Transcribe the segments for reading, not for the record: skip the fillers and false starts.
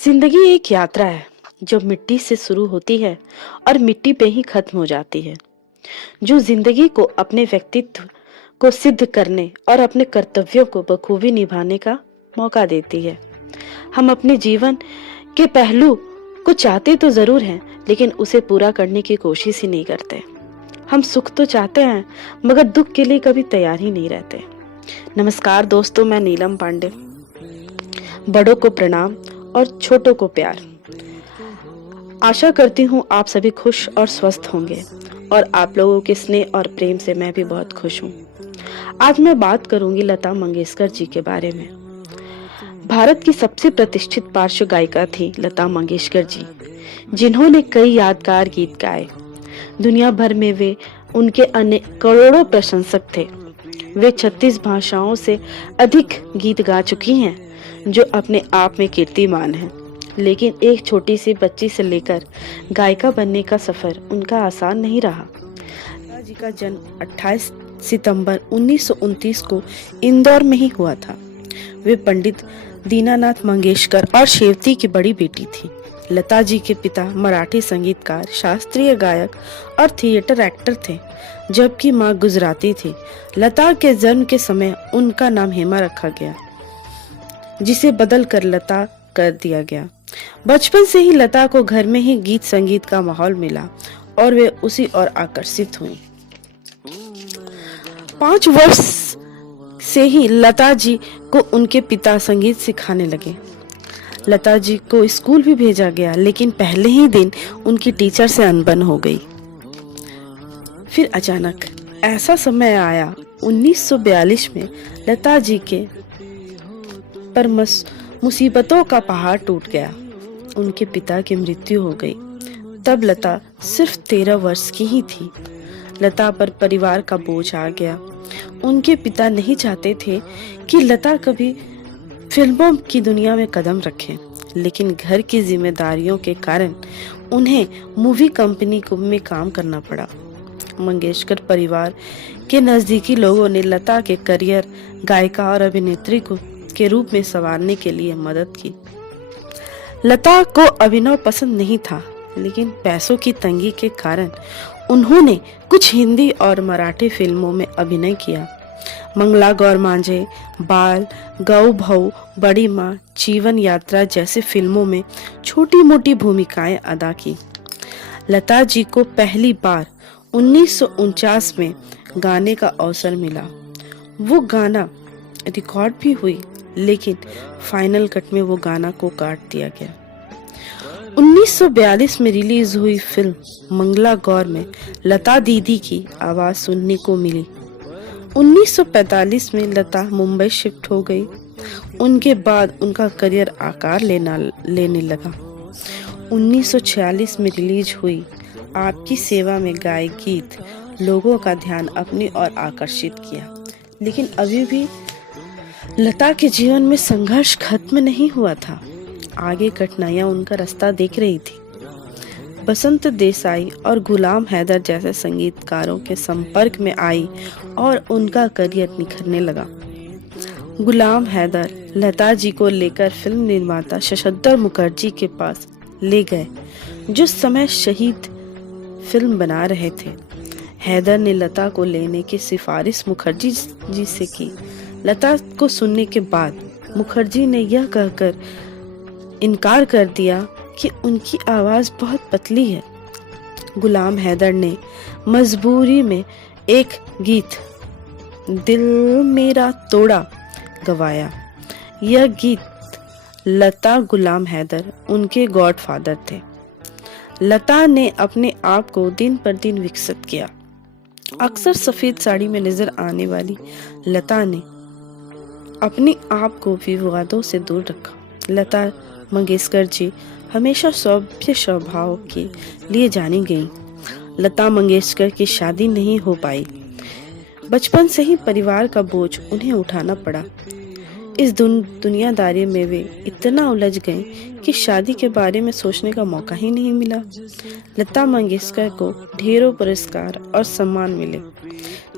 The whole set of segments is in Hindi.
जिंदगी एक यात्रा है जो मिट्टी से शुरू होती है और मिट्टी पे ही खत्म हो जाती है। जो जिंदगी को अपने व्यक्तित्व को सिद्ध करने और अपने कर्तव्यों को बखूबी निभाने का मौका देती है। हम अपने जीवन के पहलू को चाहते तो जरूर हैं, लेकिन उसे पूरा करने की कोशिश ही नहीं करते। हम सुख तो चाहते हैं, मगर दुख के लिए कभी तैयार ही नहीं रहते। नमस्कार दोस्तों, मैं नीलम पांडे। बड़ों को प्रणाम और छोटों को प्यार। आशा करती हूँ आप सभी खुश और स्वस्थ होंगे और आप लोगों के स्नेह और प्रेम से मैं भी बहुत खुश हूँ। आज मैं बात करूंगी लता मंगेशकर जी के बारे में। भारत की सबसे प्रतिष्ठित पार्श्व गायिका थी लता मंगेशकर जी, जिन्होंने कई यादगार गीत गाए। दुनिया भर में वे उनके अनेक करोड़ों प्रशंसक थे। वे 36 भाषाओं से अधिक गीत गा चुकी हैं, जो अपने आप में कीर्तिमान है। लेकिन एक छोटी सी बच्ची से लेकर गायिका बनने का सफर उनका आसान नहीं रहा। लता जी का जन्म 28 सितंबर 1929 को इंदौर में ही हुआ था। वे पंडित दीनानाथ मंगेशकर और शेवती की बड़ी बेटी थी। लता जी के पिता मराठी संगीतकार, शास्त्रीय गायक और थिएटर एक्टर थे, जबकि मां गुजराती थी। लता के जन्म के समय उनका नाम हेमा रखा गया, जिसे बदल कर लता कर दिया गया। बचपन से ही लता को घर में ही गीत संगीत का माहौल मिला और वे उसी ओर आकर्षित हुई। 5 वर्ष से ही लता जी को उनके पिता संगीत सिखाने लगे। लता जी को स्कूल भी भेजा गया, लेकिन पहले ही दिन उनकी टीचर से अनबन हो गई। फिर अचानक ऐसा समय आया 1942 में लता जी के पर मुसीबतों का पहाड़ टूट गया। उनके पिता की मृत्यु हो गई। तब लता सिर्फ 13 वर्ष की ही थी। लता पर परिवार का बोझ आ गया। उनके पिता नहीं चाहते थे कि लता कभी फिल्मों की दुनिया में कदम रखे, लेकिन घर की जिम्मेदारियों के कारण उन्हें मूवी कंपनी में काम करना पड़ा। मंगेशकर परिवार के नजदीकी लोगों ने लता के करियर गायिका और अभिनेत्री के रूप में संवारने के लिए मदद की। लता को अभिनय पसंद नहीं था, लेकिन पैसों की तंगी के कारण उन्होंने कुछ हिंदी और मराठी फिल्मों में अभिनय किया। मंगला गौर मांझे, बाल, गौ भाऊ, बड़ी माँ, जीवन यात्रा जैसी फिल्मों में छोटी मोटी भूमिकाएं अदा की। लता जी को पहली बार 1949 में गाने का अवसर मिला। वो गाना रिकॉर्ड भी हुई, लेकिन फाइनल कट में वो गाना को काट दिया गया। 1942 में रिलीज हुई फिल्म मंगला गौर में लता दीदी की आवाज सुनने को मिली। 1945 में लता मुंबई शिफ्ट हो गई। उनके बाद उनका करियर आकार लेने लगा। 1946 में रिलीज हुई आपकी सेवा में गाए गीत लोगों का ध्यान अपनी ओर आकर्षित किया। लेकिन अभी भी लता के जीवन में संघर्ष खत्म नहीं हुआ था। आगे कठिनाइयां उनका रास्ता देख रही थी। बसंत देसाई और गुलाम हैदर जैसे संगीतकारों के संपर्क में आई और उनका करियर निखरने लगा। गुलाम हैदर लता जी को लेकर फिल्म निर्माता शशधर मुखर्जी के पास ले गए, जो समय शहीद फिल्म बना रहे थे। हैदर ने लता को लेने की सिफारिश मुखर्जी जी से की। लता को सुनने के बाद मुखर्जी ने यह कहकर इनकार कर दिया कि उनकी आवाज बहुत पतली है। गुलाम हैदर ने मजबूरी में एक गीत दिल मेरा तोड़ा गवाया। यह गीत लता गुलाम हैदर उनके गॉडफादर थे। लता ने अपने आप को दिन पर दिन विकसित किया। अक्सर सफेद साड़ी में नजर आने वाली लता ने अपने आप को विवादों से दूर रखा। लता मंगेशकर जी हमेशा सभ्य स्वभाव के लिए जानी गई। लता मंगेशकर की शादी नहीं हो पाई। बचपन से ही परिवार का बोझ उन्हें उठाना पड़ा। इस दुनियादारी में वे इतना उलझ गए कि शादी के बारे में सोचने का मौका ही नहीं मिला। लता मंगेशकर को ढेरों पुरस्कार और सम्मान मिले।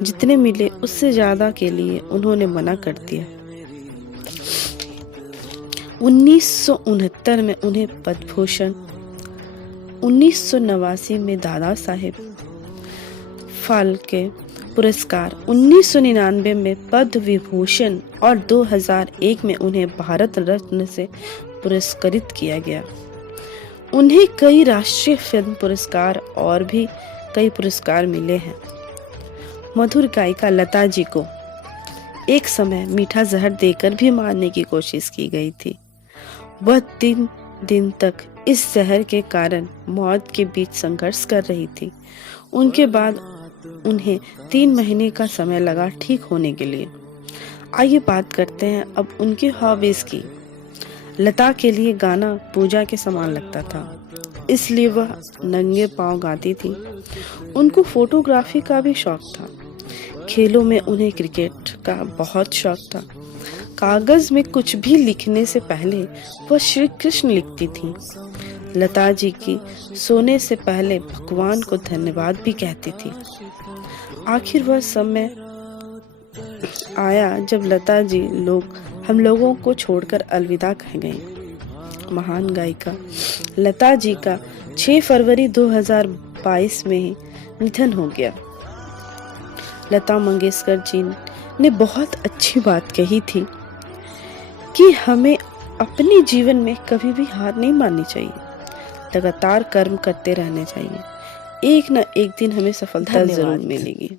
जितने मिले उससे ज्यादा के लिए उन्होंने मना कर दिया। 1969 में उन्हें पद्म भूषण, 1989 में दादा साहेब फाल्के पुरस्कार, 1999 में पद्म विभूषण और 2001 में उन्हें भारत रत्न से पुरस्कृत किया गया। उन्हें कई राष्ट्रीय फिल्म पुरस्कार और भी कई पुरस्कार मिले हैं। मधुर गायिका लता जी को एक समय मीठा जहर देकर भी मारने की कोशिश की गई थी। वह 3 दिन तक इस जहर के कारण मौत के बीच संघर्ष कर रही थी। उनके बाद उन्हें 3 महीने का समय लगा ठीक होने के लिए। आइए बात करते हैं अब उनकी हॉबीज की। लता के लिए गाना पूजा के समान लगता था, इसलिए वह नंगे पांव गाती थी। उनको फोटोग्राफी का भी शौक था। खेलों में उन्हें क्रिकेट का बहुत शौक था। कागज में कुछ भी लिखने से पहले वह श्री कृष्ण लिखती थी। लता जी की सोने से पहले भगवान को धन्यवाद भी कहती थी। आखिर वह समय आया जब लता जी हम लोगों को छोड़कर अलविदा कह गई। महान गायिका लता जी का 6 फरवरी 2022 में ही निधन हो गया। लता मंगेशकर जी ने बहुत अच्छी बात कही थी कि हमें अपने जीवन में कभी भी हार नहीं माननी चाहिए, लगातार कर्म करते रहने चाहिए। एक न एक दिन हमें सफलता जरूर मिलेगी।